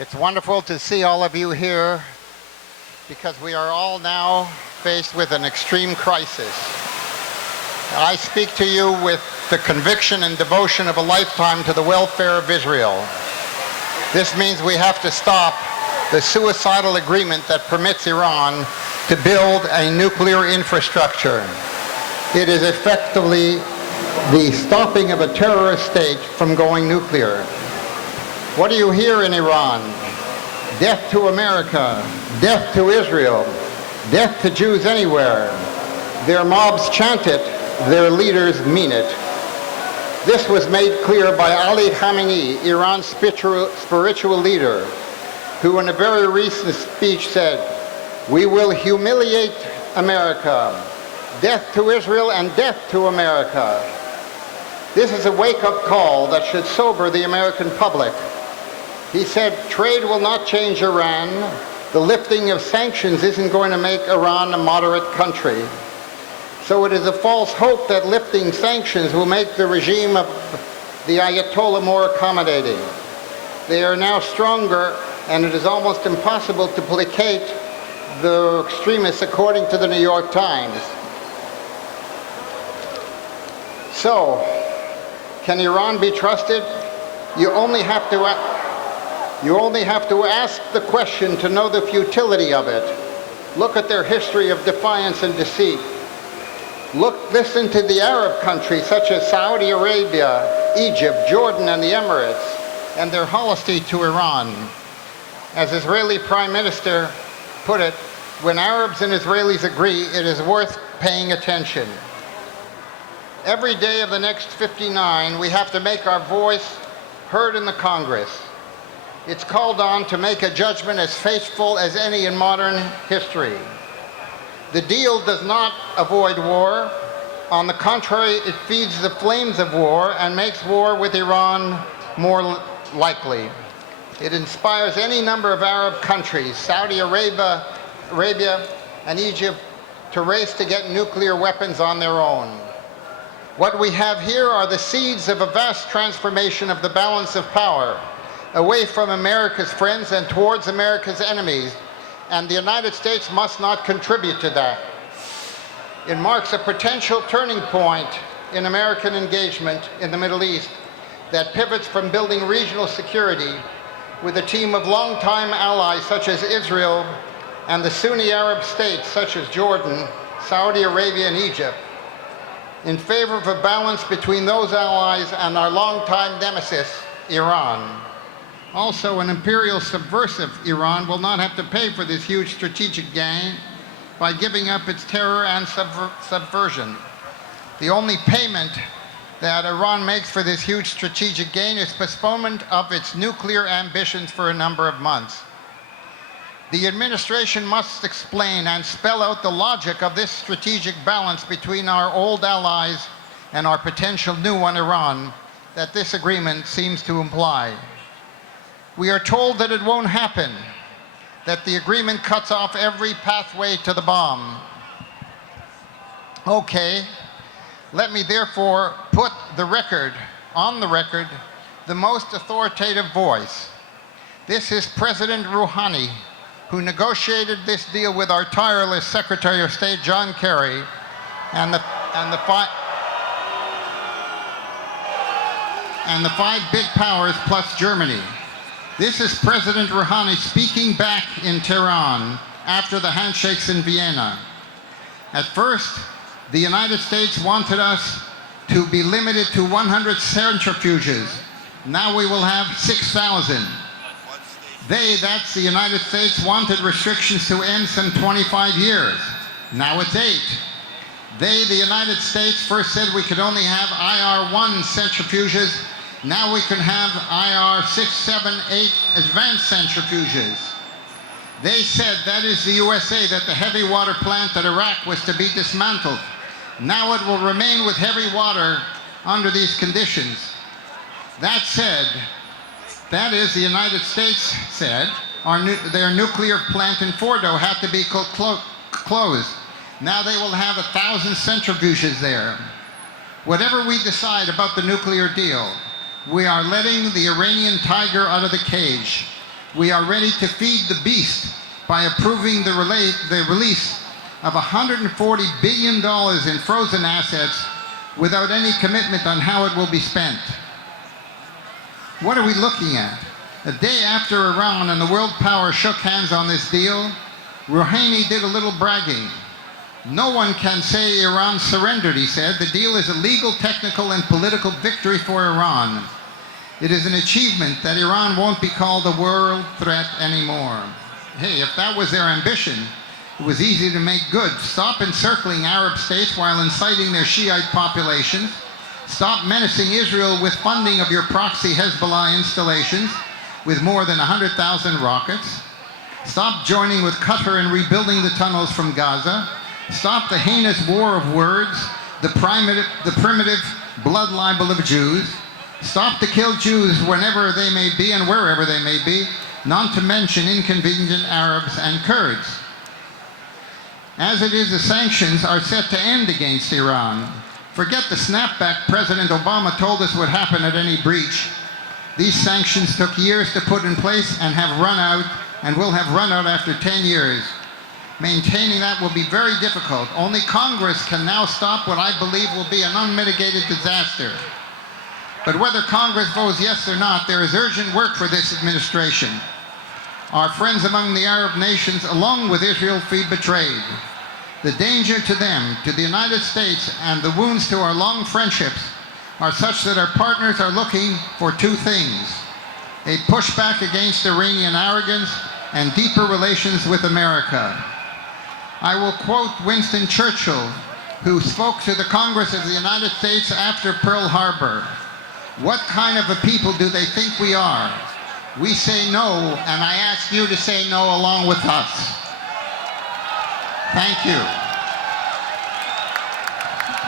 It's wonderful to see all of you here because we are all now faced with an extreme crisis. I speak to you with the conviction and devotion of a lifetime to the welfare of Israel. This means we have to stop the suicidal agreement that permits Iran to build a nuclear infrastructure. It is effectively the stopping of a terrorist state from going nuclear. What do you hear in Iran? Death to America, death to Israel, death to Jews anywhere. Their mobs chant it, their leaders mean it. This was made clear by Ali Khamenei, Iran's spiritual leader, who in a very recent speech said, "We will humiliate America. Death to Israel and death to America." This is a wake-up call that should sober the American public. He said, trade will not change Iran. The lifting of sanctions isn't going to make Iran a moderate country. So it is a false hope that lifting sanctions will make the regime of the Ayatollah more accommodating. They are now stronger, and it is almost impossible to placate the extremists, according to the New York Times. So, can Iran be trusted? You only have to ask the question to know the futility of it. Look at their history of defiance and deceit. Listen to the Arab countries such as Saudi Arabia, Egypt, Jordan, and the Emirates, and their hostility to Iran. As Israeli Prime Minister put it, when Arabs and Israelis agree, it is worth paying attention. Every day of the next 59, we have to make our voice heard in the Congress. It's called on to make a judgment as faithful as any in modern history. The deal does not avoid war. On the contrary, it feeds the flames of war and makes war with Iran more likely. It inspires any number of Arab countries, Saudi Arabia and Egypt, to race to get nuclear weapons on their own. What we have here are the seeds of a vast transformation of the balance of power, away from America's friends and towards America's enemies, and the United States must not contribute to that. It marks a potential turning point in American engagement in the Middle East that pivots from building regional security with a team of longtime allies such as Israel and the Sunni Arab states such as Jordan, Saudi Arabia, and Egypt, in favor of a balance between those allies and our longtime nemesis, Iran. Also, an imperial subversive Iran will not have to pay for this huge strategic gain by giving up its terror and subversion. The only payment that Iran makes for this huge strategic gain is postponement of its nuclear ambitions for a number of months. The administration must explain and spell out the logic of this strategic balance between our old allies and our potential new one, Iran, that this agreement seems to imply. We are told that it won't happen, that the agreement cuts off every pathway to the bomb. Okay, let me therefore put on the record, the most authoritative voice. This is President Rouhani, who negotiated this deal with our tireless Secretary of State, John Kerry, and the five big powers plus Germany. This is President Rouhani speaking back in Tehran after the handshakes in Vienna. At first, the United States wanted us to be limited to 100 centrifuges. Now we will have 6,000. That's the United States, wanted restrictions to end some 25 years. Now it's 8. The United States, first said we could only have IR-1 centrifuges. Now we can have IR-6, 7, 8 advanced centrifuges. They said, that is the USA, that the heavy water plant at Iraq was to be dismantled. Now it will remain with heavy water under these conditions. That said, that is the United States said, their nuclear plant in Fordo had to be closed. Now they will have 1,000 centrifuges there. Whatever we decide about the nuclear deal, we are letting the Iranian tiger out of the cage. we are ready to feed the beast by approving the release of $140 billion in frozen assets without any commitment on how it will be spent. What are we looking at? A day after Iran and the world power shook hands on this deal, Rouhani did a little bragging. No one can say Iran surrendered, he said. The deal is a legal, technical, and political victory for Iran. It is an achievement that Iran won't be called a world threat anymore. Hey, if that was their ambition, it was easy to make good. Stop encircling Arab states while inciting their Shiite populations. Stop menacing Israel with funding of your proxy Hezbollah installations with more than 100,000 rockets. Stop joining with Qatar in rebuilding the tunnels from Gaza. Stop the heinous war of words, the primitive blood libel of Jews. Stop to kill Jews whenever they may be and wherever they may be, not to mention inconvenient Arabs and Kurds. As it is, the sanctions are set to end against Iran. Forget the snapback President Obama told us would happen at any breach. These sanctions took years to put in place and have run out, and will have run out after 10 years. Maintaining that will be very difficult. Only Congress can now stop what I believe will be an unmitigated disaster. But whether Congress votes yes or not, there is urgent work for this administration. Our friends among the Arab nations, along with Israel, feel betrayed. The danger to them, to the United States, and the wounds to our long friendships are such that our partners are looking for two things: a pushback against Iranian arrogance and deeper relations with America. I will quote Winston Churchill, who spoke to the Congress of the United States after Pearl Harbor. What kind of a people do they think we are? We say no, and I ask you to say no along with us. Thank you.